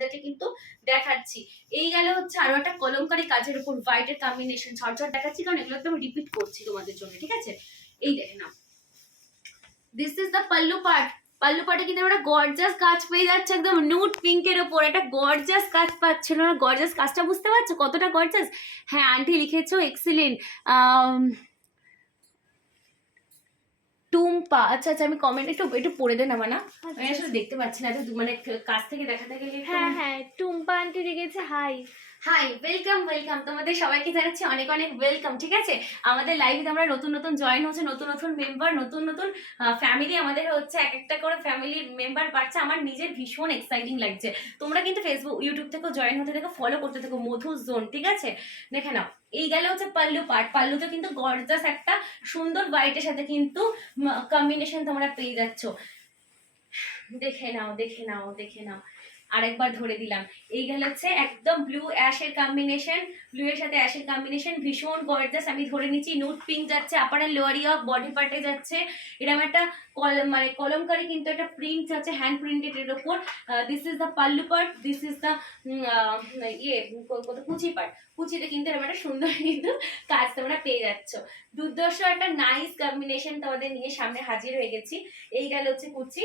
তোমাদেরকে কিন্তু দেখাচ্ছি। এই গেল হচ্ছে আরো একটা কলমকারী কাজের উপর হোয়াইটের কম্বিনেশন, ঝটঝট দেখাচ্ছি কারণ এগুলো তো আমি রিপিট করছি তোমাদের জন্য, ঠিক আছে? এই দেখে নাও, this is the pallu part. Pallu পার্টে কিন্তু আমরা গর্জাস কাজ পেয়ে যাচ্ছে, একদম নুট পিঙ্কের ওপর একটা গর্জাস কাজ পাচ্ছিল না? গর্জাস কাজটা বুঝতে পারছো কতটা গর্জাস? হ্যাঁ আন্টি লিখেছো এক্সিলেন্ট। টুম্পা, আচ্ছা আচ্ছা, আমি কমেন্ট একটু একটু পড়ে দেন আমার, না আমি আসলে দেখতে পাচ্ছি না, মানে কাছ থেকে দেখাতে গেলে। হ্যাঁ হ্যাঁ, টুম্পা আন্টি লিখেছে হাই। হাই, ওয়েলকাম ওয়েলকাম, তোমাদের সবাইকে জানাচ্ছি অনেক অনেক ওয়েলকাম, ঠিক আছে? আমাদের লাইভে আমরা নতুন নতুন জয়েন হচ্ছে, নতুন নতুন মেম্বার, নতুন নতুন ফ্যামিলি আমাদের হচ্ছে, এক একটা করে ফ্যামিলির মেম্বার বাড়ছে। আমার নিজের ভীষণ এক্সাইটিং লাগছে। তোমরা কিন্তু ফেসবুক ইউটিউব থেকেও জয়েন হতে থেকো, ফলো করতে থেকো মধু জোন, ঠিক আছে? দেখে নাও, এই গেলে হচ্ছে পাল্লু পার্ট। পাল্লুতে কিন্তু গর্জাস একটা সুন্দর হোয়াইটের সাথে কিন্তু কম্বিনেশন তোমরা পেয়ে যাচ্ছ। দেখে নাও দেখে নাও দেখে নাও, আরেকবার ধরে দিলাম। এই গেল হচ্ছে একদম ব্লু অ্যাশের কম্বিনেশন, ব্লু এর সাথে অ্যাশের কম্বিনেশন, ভীষণ গর্জাস। আমি ধরে নিচ্ছি নুট পিঙ্ক যাচ্ছে, আপার আর লোয়ারি অফ বডি পার্টে যাচ্ছে এরকম একটা মানে কলমকারি কিন্তু একটা প্রিন্ট যাচ্ছে হ্যান্ড প্রিন্টেড এর উপর। This is the pallu part, this is the ইয়ে কুচি পার্ট। কুচিতে কিন্তু এরকম একটা সুন্দর কিন্তু কাজ তোমরা পেয়ে যাচ্ছ। দুর্দর্শ একটা নাইস কম্বিনেশন তোমাদের নিয়ে সামনে হাজির হয়ে গেছি। এই গেল হচ্ছে কুচি।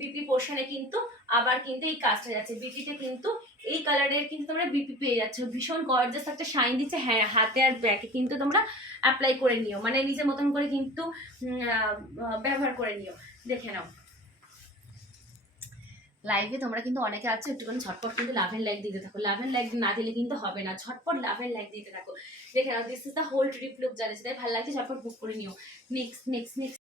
বিপি পোর্শনে কিন্তু আবার কিন্তু এই কাজটা যাচ্ছে, বিপিতে কিন্তু এই কালারের কিন্তু তোমরা বিপি পেয়ে যাচ্ছ, ভীষণ গর্জাস একটা শাইন দিচ্ছে। হ্যাঁ হাতে আর ব্যাকে কিন্তু তোমরা অ্যাপ্লাই করে নিও, মানে নিজের মতন করে কিন্তু ব্যবহার করে নিও। দেখে নাও, লাইভে তোমরা কিন্তু অনেকে আছো, একটুখানি ঝটপট কিন্তু লাভের লাইক দিতে থাকো, লাভের লাইক না দিলে কিন্তু হবে না, ঝটপট লাভের লাইক দিতে থাকো। দেখে নাও, this is the whole trip look, যাদের ভালো লাগছে ঝটপট বুক করে নিও। Next next next